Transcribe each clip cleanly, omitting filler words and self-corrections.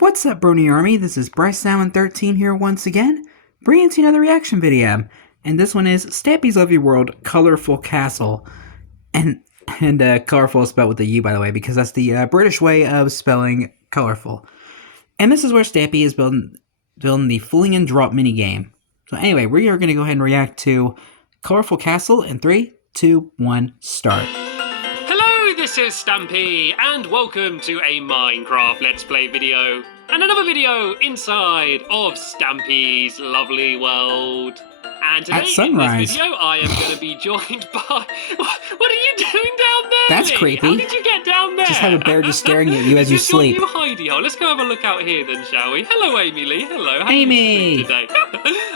What's up, Brony Army? This is BryceAllen13 here once again, bringing to you another reaction video. And this one is Stampy's Lovely World Colourful Castle. And Colourful is spelled with a U, by the way, because that's the British way of spelling colorful. And this is where Stampy is building the Fooling and Drop minigame. So anyway, we are going to go ahead and react to Colourful Castle in 3, 2, 1, start. This is Stampy, and welcome to a Minecraft Let's Play video, and another video inside of Stampy's Lovely World. And today, in this video, I am going to be joined by... What are you doing down there, That's Lee? creepy. How did you get down there? Just have a bear just staring at you as you sleep. Your new hidey hole. Let's go have a look out here then, shall we? Hello, Amy Lee. Hello. How Amy! are you doing today?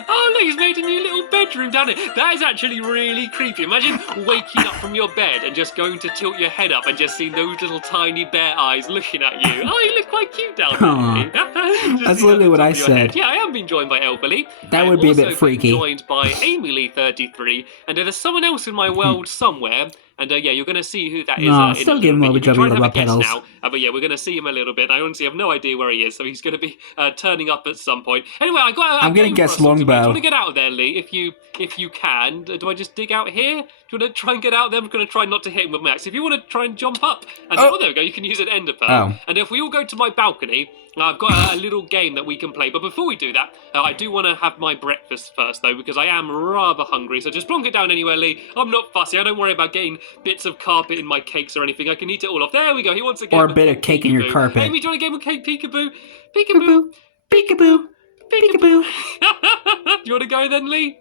Oh, look, he's made a new little bedroom down here. That is actually really creepy. Imagine waking up from your bed and just going to tilt your head up and just seeing those little tiny bear eyes looking at you. Oh, you look quite cute down there. That's literally what I said. Yeah, I am being joined by Elberly. That would be a bit freaky. Joined by Amy Lee 33, and there's someone else in my world somewhere. And yeah, you're going to see who that is. No, still give him a little bit of the pedals. Now, but yeah, we're going to see him a little bit. I honestly have no idea where he is, so he's going to be turning up at some point. Anyway, I'm going to guess Longbow. Do you want to get out of there, Lee? If you can, do I just dig out here? Do you want to try and get out there? I'm going to try not to hit him with Max. If you want to try and jump up, and oh, there we go. You can use an ender pearl. Oh. And if we all go to my balcony, I've got a little game that we can play. But before we do that, I do want to have my breakfast first, though, because I am rather hungry. So just plonk it down anywhere, Lee. I'm not fussy. I don't worry about getting bits of carpet in my cakes or anything. I can eat it all off. There we go. He wants a game or a bit of cake in your carpet. Amy, do you want a game of cake? Peekaboo. Peekaboo. Peekaboo. Peekaboo. Do you want to go then, Lee?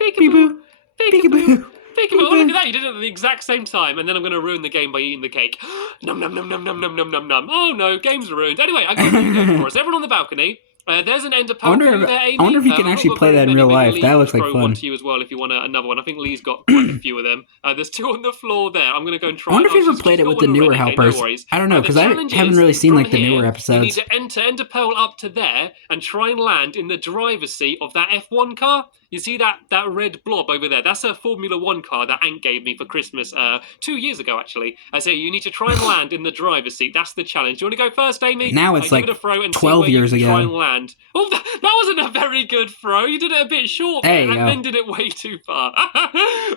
Peekaboo. Peekaboo. Peekaboo. Oh, look at that. You did it at the exact same time. And then I'm going to ruin the game by eating the cake. Num, num, num, num, num, num, num, num, num. Oh, no. Game's ruined. Anyway, I got a game for us. Everyone on the balcony. There's an ender pearl there, Amy. I wonder if you can actually play that in real life. That looks like fun. One to you as well if you want another one. I think Lee's got quite a few of them. There's two on the floor there. I'm going to go and try. I wonder if you ever played it with the newer helpers. I don't know, because I haven't really seen like the newer episodes. You need to enter pearl up to there and try and land in the driver's seat of that F1 car. You see that red blob over there? That's a Formula 1 car that Ant gave me for Christmas 2 years ago, actually. I say you need to try and land in the driver's seat. That's the challenge. Do you want to go first, Amy? Now it's like 12 years ago. Try and land. Oh, that wasn't a very good throw. You did it a bit short. There you go. And did it way too far.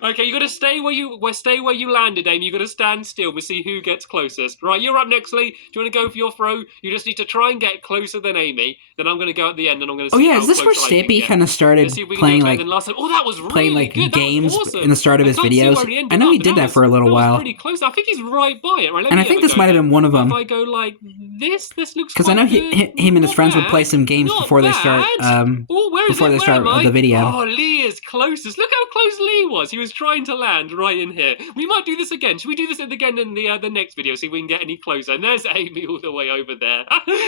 Okay, you got to stay where you landed, Amy. You got to stand still. We'll see who gets closest. Right, you're up next, Lee. Do you want to go for your throw? You just need to try and get closer than Amy. Then I'm going to go at the end, and I'm going to see. Oh yeah, is this where Stampy kind of started playing like good. games in the start of his videos? I know he did that for a little while. Pretty close. I think he's right by it. Right, and I think this might have been one of them. If I go like this looks. Because I know him and his friends would play some games before they start. The video. Oh, Lee is closest. Look how close Lee was. He was trying to land right in here. We might do this again. Should we do this again in the next video? See if we can get any closer. And there's Amy all the way over there.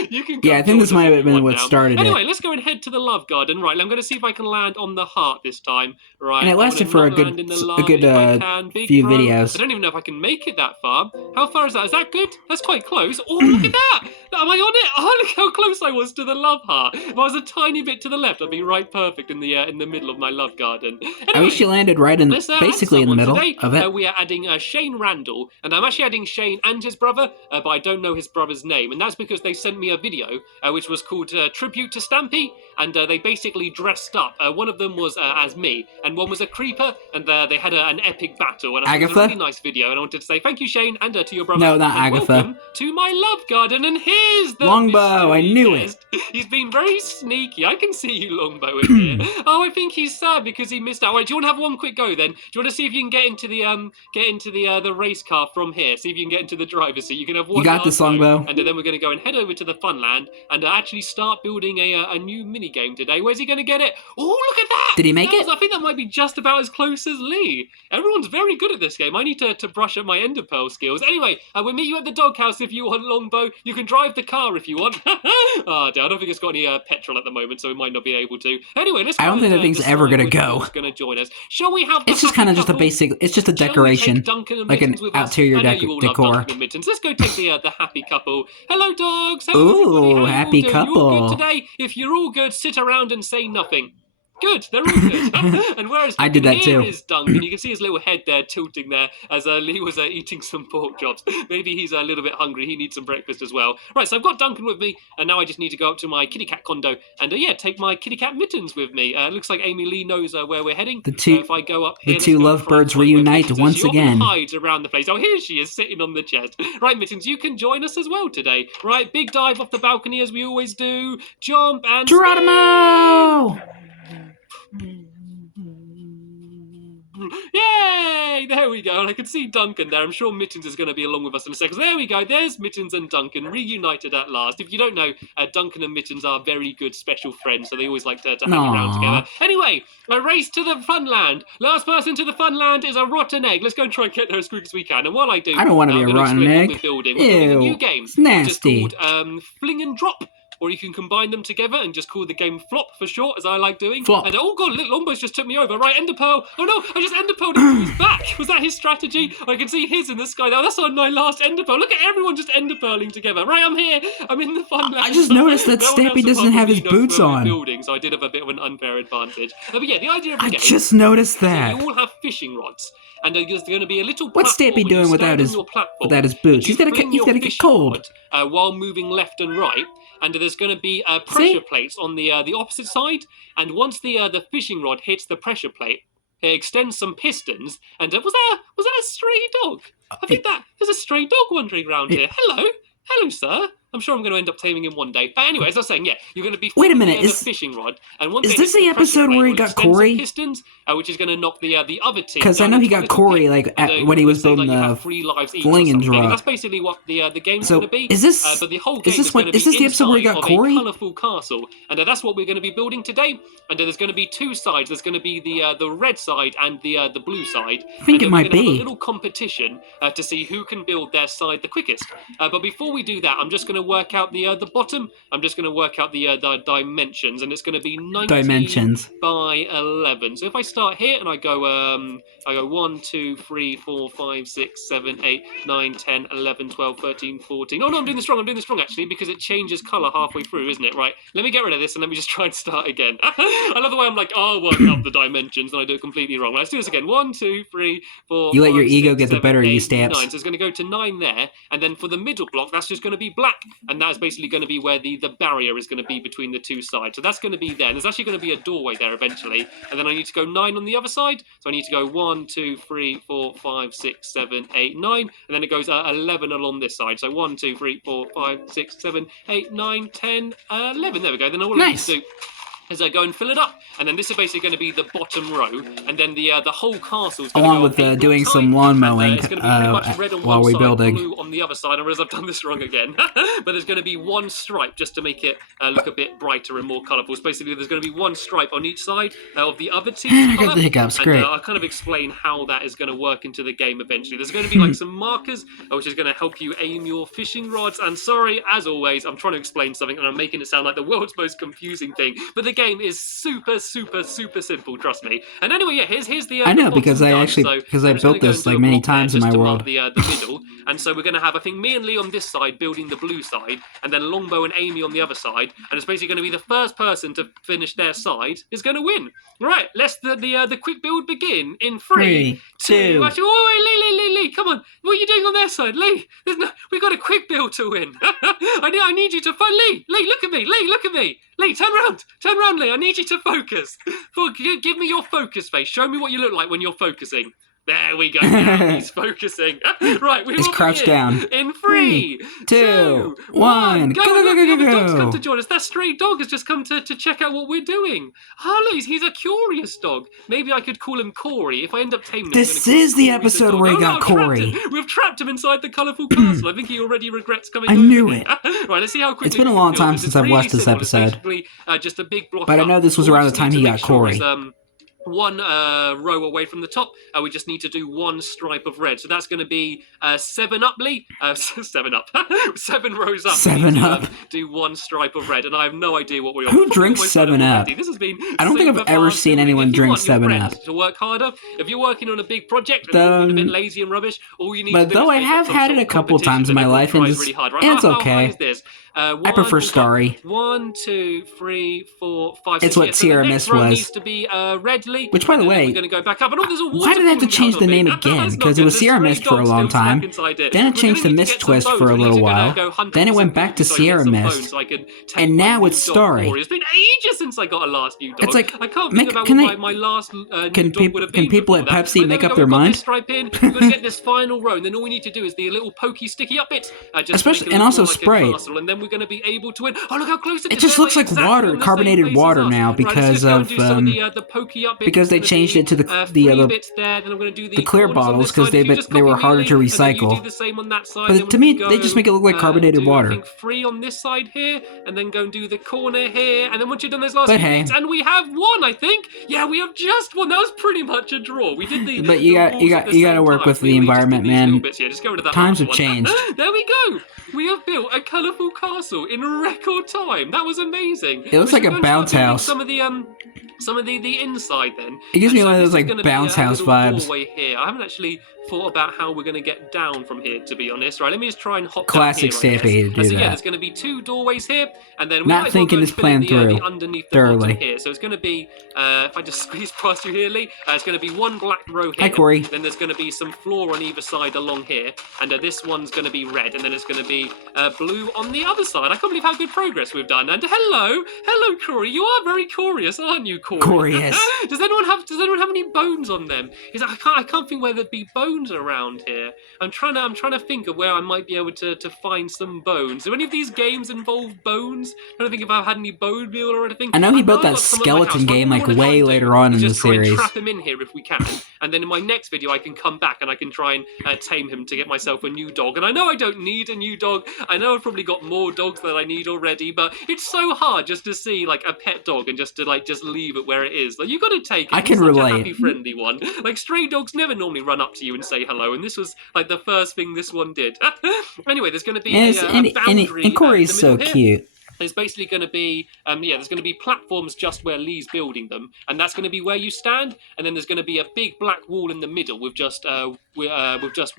You can. Yeah, I think this might have been what started it. Anyway, let's go and head to the love garden. Right, I'm going to see if I can land on the heart this time. Right, and it lasted for a good few videos. I don't even know if I can make it that far. How far is that? Is that good? That's quite close. Oh, look at that! Am I on it? Oh, look how close I was to the love heart. If I was a tiny bit to the left, I'd be right perfect in the middle of my love garden. Anyway, I wish you landed right in, basically in the middle of it. We are adding Shane Randall, and I'm actually adding Shane and his brother, but I don't know his brother's name, and that's because they sent me a video which was called Tribute to Stampy, and they basically dressed up. One of them was as me, and one was a creeper, and they had an epic battle. And it was a really nice video, and I wanted to say thank you, Shane, and to your brother. No, not Agatha. Welcome to my love garden, and here's the Longbow. I knew it. He's been very sneaky. I can see you, Longbow, in here. Oh, I think he's sad because he missed out. Right, do you want to have one quick go then? Do you want to see if you can get into the race car from here? See if you can get into the driver's seat. You can have one. You got this, Longbow. And then we're going to go and head over to the Funland and actually start building a new mini game today. Where's he going to get it? Oh, look at that! Did he make it? I think that might be just about as close as Lee. Everyone's very good at this game. I need to brush up my ender pearl skills. Anyway, we'll meet you at the doghouse if you want, Longbow. You can drive the car if you want. Oh, dear, I don't think it's got any petrol at the moment, so we might not be able to. Anyway, let's. I don't think the thing's ever gonna go. Going to join us. Shall we have? It's just kind of just a basic. It's just a decoration, like an exterior decor. Let's go take the happy couple. Hello, dogs. Ooh, happy couple. You all good today? If you're all good, sit around and say nothing. Good, they're all good. And whereas I did that here too. is Duncan, you can see his little head there tilting there as Lee was eating some pork chops. Maybe he's a little bit hungry. He needs some breakfast as well. Right, so I've got Duncan with me, and now I just need to go up to my kitty cat condo and take my kitty cat Mittens with me. Looks like Amy Lee knows where we're heading. If I go up here, the two lovebirds reunite once again. She often hides around the place. Oh, here she is, sitting on the chest. Right, Mittens, you can join us as well today. Right, big dive off the balcony as we always do. Jump and Geronimo! Yay! There we go. And I can see Duncan there. I'm sure Mittens is going to be along with us in a second. So there we go. There's Mittens and Duncan reunited at last. If you don't know, Duncan and Mittens are very good special friends, so they always like to hang around together. Anyway, a race to the fun land. Last person to the fun land is a rotten egg. Let's go and try and get there as quick as we can. And while I do, I don't want to be a rotten egg. We're building a new game. It's nasty. Which is called Fling and Drop. Or you can combine them together and just call the game Flop for short, as I like doing. Flop. And oh god, little Longbows just took me over. Right, Ender Pearl. Oh no, I just Ender Pearled into his back. Was that his strategy? I can see his in the sky now. That's on my last Ender Pearl. Look at everyone just Ender Pearling together. Right, I'm here. I'm in the fun land. I just noticed that Stampy doesn't have his boots on. Building, so I did have a bit of an unfair advantage. But yeah, the idea of the game. I just noticed that. So you all have fishing rods. And there's going to be a little. What's Stampy doing without his boots? He's gonna get cold. While moving left and right. And there's going to be pressure plates on the opposite side. And once the fishing rod hits the pressure plate, it extends some pistons. And was that a stray dog? I think there's a stray dog wandering around here. Hello, sir. I'm sure I'm going to end up taming him one day. But anyway, as I was saying, you're going to be wait a minute, the fishing rod. And once is this the episode where he got Corey? Pistons, which is going to knock the other team. Because I know he got Corey when he was building the fling and drop. That's basically what the game's going to be. Is this? But the whole game is this the episode where he got Corey? A colourful castle, and that's what we're going to be building today. And there's going to be two sides. There's going to be the red side and the blue side. I think it might be have a little competition to see who can build their side the quickest. But before we do that, I'm just going to work out the bottom. I'm just going to work out the dimensions, and it's going to be 19 by 11. So if I start here and I go 1, 2, 3, 4, 5, 6, 7, 8, 9, 10, 11, 12, 13, 14. Oh no, I'm doing this wrong actually, because it changes colour halfway through, isn't it? Right, let me get rid of this and let me just try and start again. I love the way I'm like, I'll work out the dimensions, and I do it completely wrong. Let's do this again. 1, 2, 3, 4, you let 5, your ego 6, get the 7, better of 8, you, Stamps. 9. So it's going to go to 9 there, and then for the middle block, that's just going to be black, and that's basically going to be where the barrier is going to be between the two sides. So that's going to be there. And there's actually going to be a doorway there eventually, and then I need to go 9 on the other side. So I need to go 1, 2, 3, 4, 5, 6, 7, 8, 9, and then it goes 11 along this side. So 1, 2, 3, 4, 5, 6, 7, 8, 9, 10, 11. There we go. Then all I need to do is I go and fill it up, and then this is basically going to be the bottom row, and then the whole castle is going along to go with doing some lawn mowing it's going to be pretty much red on while one we're side, building. blue on the other side. I realize I've done this wrong again, but there's going to be one stripe just to make it look a bit brighter and more colourful. So basically, there's going to be one stripe on each side of the other team's Man, I colour. got the hiccups. Great. I'll kind of explain how that is going to work into the game eventually. There's going to be like some markers, which is going to help you aim your fishing rods. And sorry, as always, I'm trying to explain something and I'm making it sound like the world's most confusing thing. But the game is super simple, trust me. And anyway, here's the I know, the because I built this like many times in my world. The middle, and so we're going to have, I think, me and Lee on this side building the blue side, and then Longbow and Amy on the other side, and it's basically going to be the first person to finish their side is going to win. Right, let's the quick build begin in 3, 2. Actually, wait, Lee, come on. What are you doing on their side, Lee? We've got a quick build to win. I need you to find Lee, look at me. Lee, turn around, Lee. I need you to focus. Give me your focus face. Show me what you look like when you're focusing. There we go. Now he's focusing. Right, we will crouched down. In 3, 2, 1. Go. The dog's come to join us. That stray dog has just come to check out what we're doing. Oh, look, he's a curious dog. Maybe I could call him Corey. If I end up taming him, this is the episode where he got Corey. We've trapped him inside the colourful castle. I think he already regrets coming over. I knew it. Right, let's see how quickly. It's been a long time since I've watched this episode. Just a big block. But I know this was around the time he got Corey. One row away from the top, we just need to do one stripe of red. So that's going to be 7 up, Lee. 7 up. 7 rows up. 7 up. Do one stripe of red, and I have no idea what we're on. Who drinks 7 Up? This has been. I don't think I've ever seen anyone drink 7 Up. To work harder, if you're working on a big project and you're a bit lazy and rubbish, all you need to do is I have had it a couple times in my life, and it's okay. How high is this? I prefer Starry. 1, 2, 3, 4, 5, 6. It's what Sierra the Mist next row was. needs to be Redley. Which, by the and way, we're going to go back up. And there's a why did they have to change the name again? Because it was Sierra Mist for a long time. Then it changed to Mist Twist for a little while. Then it went back to Sierra Mist. And now it's Starry. It's been ages since I got a last new dog. It's like, I can't think about what my last new dog would have been. Can people at Pepsi make up their mind? Stripe in. We're going to get this final row, and then all we need to do is the little pokey sticky up bit. Especially, and also Sprite. And then we're going to be able to win. Oh, look how close it just looks like water, carbonated water now, because of because they changed it to the clear bottles because they were harder to recycle. But to me, they just make it look like carbonated water. 3 on this side here, and then go and do the corner here, and then once you've done those last few bits, and we have won, I think. Yeah, we have just won. That was pretty much a draw. We did the. But you got to work with the environment, man. Times have changed. There we go. We have built a colourful castle in record time. That was amazing. It looks like a bounce house. Some of the inside then. It gives me one of those like bounce house vibes. Doorway here. I haven't actually thought about how we're going to get down from here, to be honest. Right, let me just try and hop Classic down here. Stampy to do so, that. yeah, there's going to be 2 doorways here, and then not thinking this plan through underneath the thoroughly. Here. So it's going to be, if I just squeeze past you here, Lee, it's going to be 1 black row here. Hi, Corey. Then there's going to be some floor on either side along here, and this one's going to be red, and then it's going to be blue on the other side. I can't believe how good progress we've done. And hello, Corey. You are very curious, aren't you, Corey? Curious. Does anyone have any bones on them? I can't think where there'd be bones around here. I'm trying to think of where I might be able to find some bones. Do any of these games involve bones? I'm trying to think if I've had any bone meal or anything. I know he built that skeleton game like way later on in the series. Trap him in here if we can, and then in my next video I can come back and I can try and tame him to get myself a new dog. And I know I don't need a new dog. I know I've probably got more dogs than I need already, but it's so hard just to see like a pet dog and just leave it where it is. Like you got to take it. I can relate. A happy, friendly one. Like stray dogs never normally run up to you and say hello, and this was like the first thing this one did. Anyway, there's going to be a boundary. And Corey's so cute. There's basically going to be, there's going to be platforms just where Lee's building them, and that's going to be where you stand. And then there's going to be a big black wall in the middle with just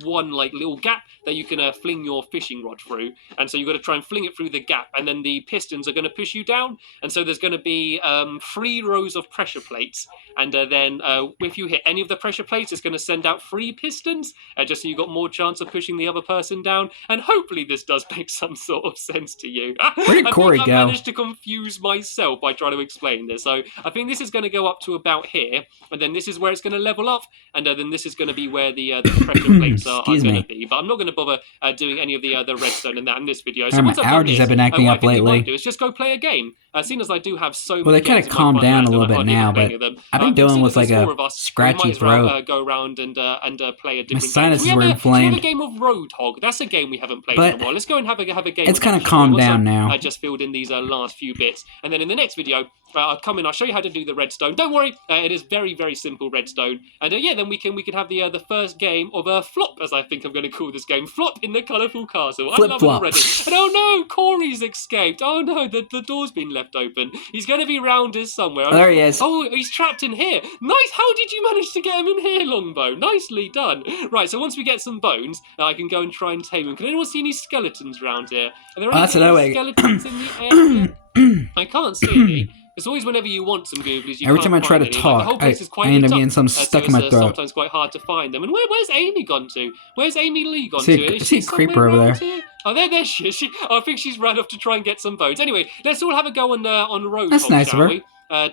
one like little gap that you can fling your fishing rod through. And so you've got to try and fling it through the gap, and then the pistons are going to push you down. And so there's going to be 3 rows of pressure plates, and then if you hit any of the pressure plates, it's going to send out 3 pistons, just so you've got more chance of pushing the other person down. And hopefully this does make some sort of sense to you. Where did Corey go? I managed to confuse myself by trying to explain this. So I think this is going to go up to about here, and then this is where it's going to level up, and then this is going to be where the pressure plates are going to be. But I'm not going to bother doing any of the redstone and that in this video. So my allergies have been acting up lately. Is just go play a game. Seeing as I do have so many. Well, they kind of calmed down a little bit now, but I've been dealing with like a scratchy throat. Go around and play a different. My sinuses were inflamed. We have a game of Roadhog. That's a game we haven't played in a while. Let's go and have a game. It's kind of calmed down now. I just filled in these last few bits, and then in the next video I'll come in, I'll show you how to do the redstone. Don't worry, it is very, very simple redstone. And then we can have the first game of Flop, as I think I'm going to call this game. Flop in the Colourful Castle. I love it already. And oh no, Corey's escaped. Oh no, the door's been left open. He's going to be round us somewhere. Oh, there he is. Oh, he's trapped in here. Nice. How did you manage to get him in here, Longbow? Nicely done. Right, so once we get some bones, I can go and try and tame him. Can anyone see any skeletons around here? Are there any skeletons in the area? I can't see any. It's always whenever you want some googlies. Every time I try to talk, I end up getting some stuck in my throat. Sometimes quite hard to find them. And where's Amy gone to? Where's Amy Lee gone to? I see a creeper over there. Here? Oh, there she is. I think she's run off to try and get some bones. Anyway, let's all have a go on Roadhog, That's nice shall of her. we?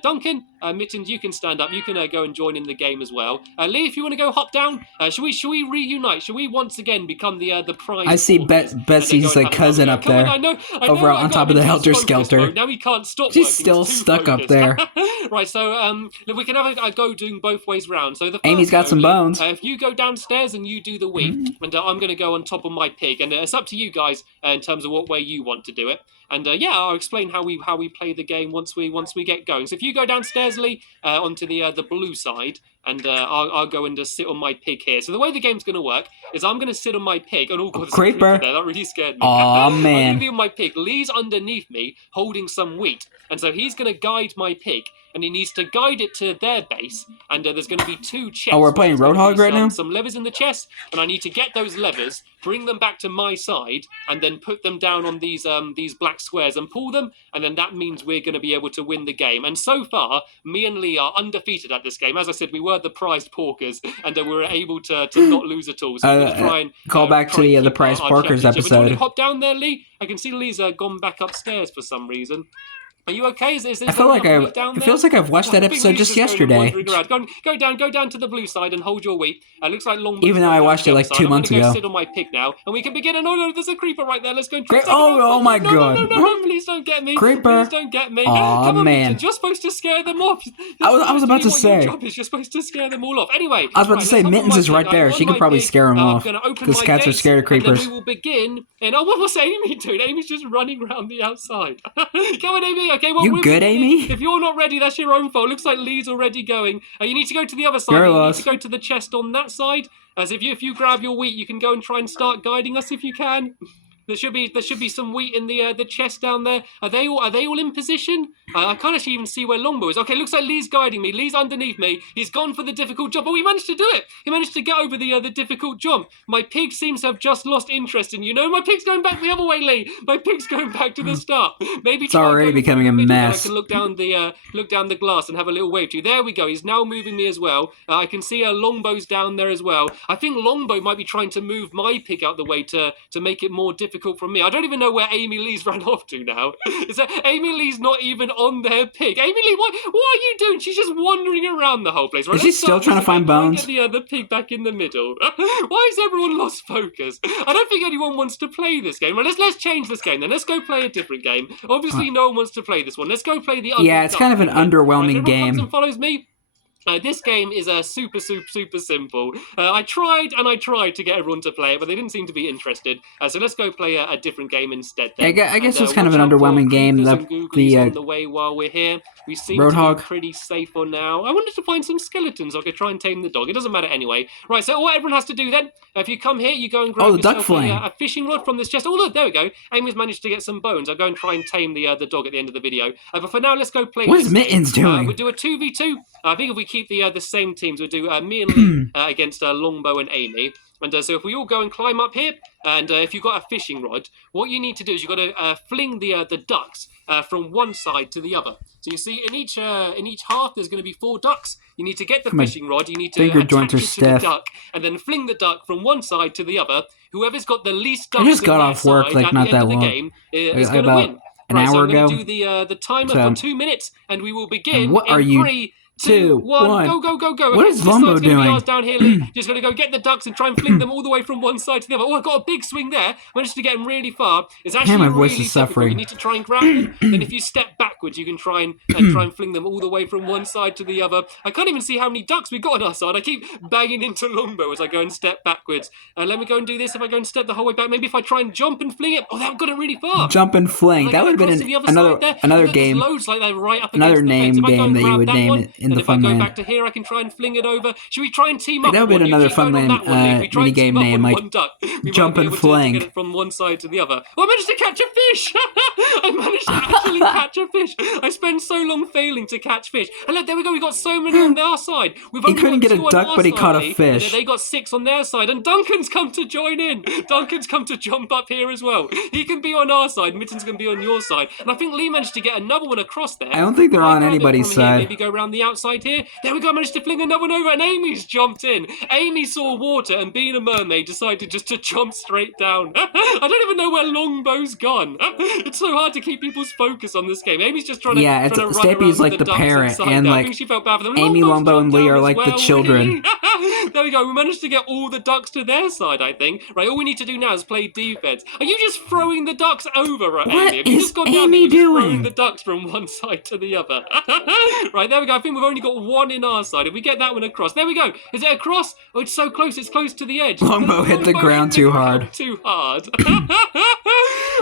Duncan, Mittens, you can stand up. You can go and join in the game as well. Lee, if you want to go hop down, shall we reunite? Shall we once again become the prize? I see Betsy's like cousin up there, over on top of the Helter Skelter. Now he can't stop. She's still stuck up there. Right, so we can have a go doing both ways round. So Amy's got some bones. If you go downstairs and you do the weave, and I'm going to go on top of my pig, and it's up to you guys in terms of what way you want to do it. And I'll explain how we play the game once we get going. So if you go downstairs, Lee, onto the blue side, and I'll go and just sit on my pig here. So the way the game's going to work is I'm going to sit on my pig, and there's a creeper there. That really scared me. Aw, man. I'm going to be on my pig. Lee's underneath me, holding some wheat, and so he's going to guide my pig. and he needs to guide it to their base. And there's going to be 2 chests. Oh, we're playing Roadhog right now? Some levers in the chest, and I need to get those levers, bring them back to my side, and then put them down on these black squares and pull them, and then that means we're going to be able to win the game. And so far, me and Lee are undefeated at this game. As I said, we were the prized porkers, and we were able to not lose at all. So we're going to try and call back to the prized porkers episode. Do you want to hop down there, Lee? I can see Lee's gone back upstairs for some reason. Are you okay? I feel like it feels like I've watched that episode just yesterday. Go down to the blue side and hold your wheat. Looks like Longbow. Even though I watched it like 2 months ago. I'm gonna go sit on my pig now, and we can begin. No, there's a creeper right there. Let's go and try. Oh my god! No, please don't get me. Creeper! Please don't get me. Aw, Come on, man. You're supposed to scare them off. I was about to say. Your job is you're supposed to scare them all off. Anyway, I was about to say Mittens is right there. She could probably scare them off. Because cats are scared of creepers. And then we will begin. And what's Amy doing? Amy's just running around the outside. Come on, Amy. Okay, well, you good, Amy? If you're not ready, that's your own fault. Looks like Lee's already going. You need to go to the other side. You need to go to the chest on that side. As if you grab your wheat, you can go and try and start guiding us if you can. There should be some wheat in the chest down there. Are they all in position? I can't actually even see where Longbow is. Okay, looks like Lee's guiding me. Lee's underneath me. He's gone for the difficult jump. Oh, he managed to do it. He managed to get over the difficult jump. My pig seems to have just lost interest in you. No, my pig's going back the other way, Lee. My pig's going back to the start. Maybe it's already becoming a mess. I can look down the glass and have a little wave to you. There we go. He's now moving me as well. I can see Longbow's down there as well. I think Longbow might be trying to move my pig out the way to make it more difficult for me. I don't even know where Amy Lee's run off to now. Is that Amy Lee's not even on their pig? Amy Lee, what are you doing? She's just wandering around the whole place. Right? Is she still trying to find bones? Get the pig back in the middle. Why is everyone lost focus? I don't think anyone wants to play this game. Right, let's change this game then. Let's go play a different game. Obviously, no one wants to play this one. Let's go play the other. Yeah, it's kind of an underwhelming game. Comes and follows me. This game is super simple. I tried to get everyone to play it, but they didn't seem to be interested. So let's go play a different game instead. Then. I guess it's kind of an underwhelming game. On the way while we're here. We seem Roadhog. to be pretty safe for now. I wanted to find some skeletons. I could try and tame the dog. It doesn't matter anyway. Right, so what everyone has to do then, if you come here, you go and grab a fishing rod from this chest. Oh, look, there we go. Amy's managed to get some bones. I'll go and try and tame the dog at the end of the video. But for now, let's go play. What is Mittens doing? We'll do a 2v2. I think if we keep the same teams, we'll do me and Lee against Longbow and Amy. And so if we all go and climb up here, and if you've got a fishing rod, what you need to do is you've got to fling the ducks from one side to the other. So you see, in each half, there's going to be 4 ducks. You need to get the fishing rod, you need to attach it to the duck, and then fling the duck from one side to the other. Whoever's got the least ducks I just got off work like not that long. Game is going to win. An hour ago. I'm going to do the timer for 2 minutes, and we will begin what are in you 3, 2, 1, go. What is Longbow doing? Down here, Lee. Just going to go get the ducks and try and fling them all the way from one side to the other. Oh, I got a big swing there. Managed to get them really far. It's actually my voice really is suffering. You need to try and grab them. Then if you step backwards, you can try and fling them all the way from one side to the other. I can't even see how many ducks we've got on our side. I keep banging into Longbow as I go and step backwards. Let me go and do this. If I go and step the whole way back, maybe if I try and jump and fling it. Oh, that got it really far. Jump and fling. That would have been another game. Loads like that right up another name game that you would name it in the fun land. Here I can try and fling it over. Should we try and team up? That would have been another fun mini game name, like jump and fling. Get it from one side to the other. Oh, I managed to catch a fish! I managed to actually catch a fish. I spent so long failing to catch fish. And look, there we go. We got so many on our side. He couldn't get a duck, but he caught a fish. They got 6 on their side, and Duncan's come to join in. Duncan's come to jump up here as well. He can be on our side. Mitten's can be on your side. And I think Lee managed to get another one across there. I don't think they're on anybody's side. Maybe go around the outside here. There we go. I managed to fling another one over, and Amy's jumped in. Amy saw water, and being a mermaid, decided just to jump straight down. I don't even know where Longbow's gone. It's so hard to keep people's focus on this game. Amy's just trying to Stampy's like the parent, and like she felt bad for them. Amy, Longbow, and Lee are like the children. There we go. We managed to get all the ducks to their side, I think. Right, all we need to do now is play defense. Are you just throwing the ducks over, right, Amy? What is Amy doing? Throwing the ducks from one side to the other. Right, there we go. I think we've only got one in our side. If we get that one across, there we go. Is it across? Oh, it's so close. It's close to the edge. Longbow hit the ground too hard.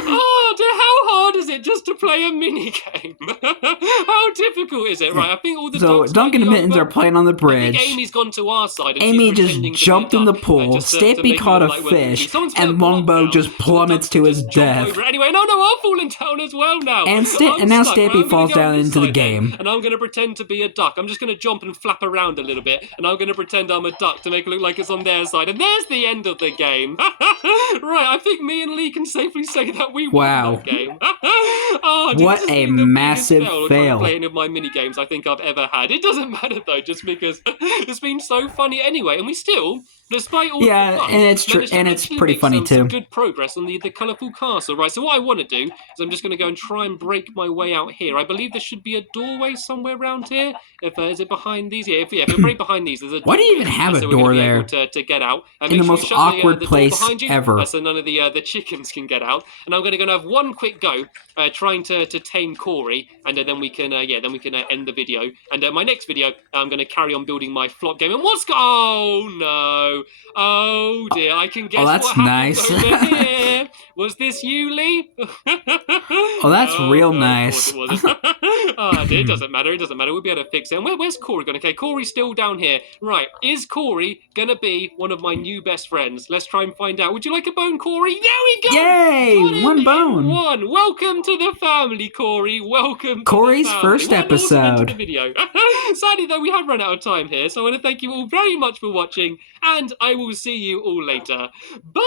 Oh, how hard is it just to play a mini game? How difficult is it? Right, I think all the Duncan and Mittens are playing on the bridge. I think Amy's gone to our side. side and Amy she's just pretending jumped to be in a the duck, pool, just to Stampy make it caught a look like we're moving. fish, Someone's and gonna block Longbow now, just and the plummets duck will to his just jump death. over it. Anyway, no, I'm falling down as well now. And I'm now stuck. Right, Stampy I'm gonna falls go on down this into the side then, game. and I'm gonna pretend to be a duck. I'm just gonna jump and flap around a little bit, and I'm gonna pretend I'm a duck to make it look like it's on their side. And there's the end of the game. Right, I think me and Lee can safely say that we won Wow. that game. Oh, dude, What this has a been the massive biggest fail trying to play fail. any of my mini games I think I've ever had. It doesn't matter though, just because it's been so funny anyway, and we still, despite all Yeah, the fun, and it's true, managed to and it's actually pretty make funny some too. good progress on the colourful castle. Right, so what I want to do is I'm just going to go and try and break my way out here. I believe there should be a doorway somewhere around here. If is it behind these? Yeah, if you're right behind these, there's a Why doorway. do you even have a so door we're there? going to be able to get out. And In make the sure most you shut awkward the door place behind you, ever. so none of the chickens can get out. And I'm going to have one quick go trying to tame Corey, and then we can end the video. And my next video, I'm going to carry on building my flop game. And oh no, oh dear, I can guess that's what happened nice. over here. Was this you, Lee? Oh, that's real no, nice. Of course it wasn't. Oh, dear, it doesn't matter. We'll be able to fix it. And where's Corey going? Okay, Corey's still down here. Right, is Corey going to be one of my new best friends? Let's try and find out. Would you like a bone, Corey? There we go! Yay! One bone! One. Welcome to the family, Corey. Welcome to Corey's the family. first What an awesome end to episode. the video. Sadly, though, we have run out of time here, so I want to thank you all very much for watching, and I will see you all later. Bye!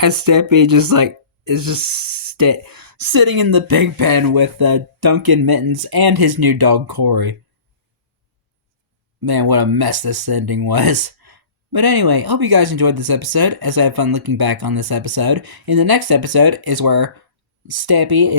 As Stampy is sitting in the pig pen with Duncan Mittens and his new dog Corey. Man, what a mess this ending was. But anyway, hope you guys enjoyed this episode, as I had fun looking back on this episode. In the next episode is where Stampy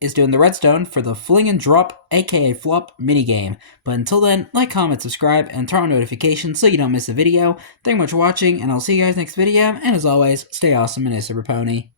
is doing the redstone for the fling and drop, aka flop, minigame. But until then, like, comment, subscribe, and turn on notifications so you don't miss a video. Thank you much for watching, and I'll see you guys next video, and as always, stay awesome and a super pony.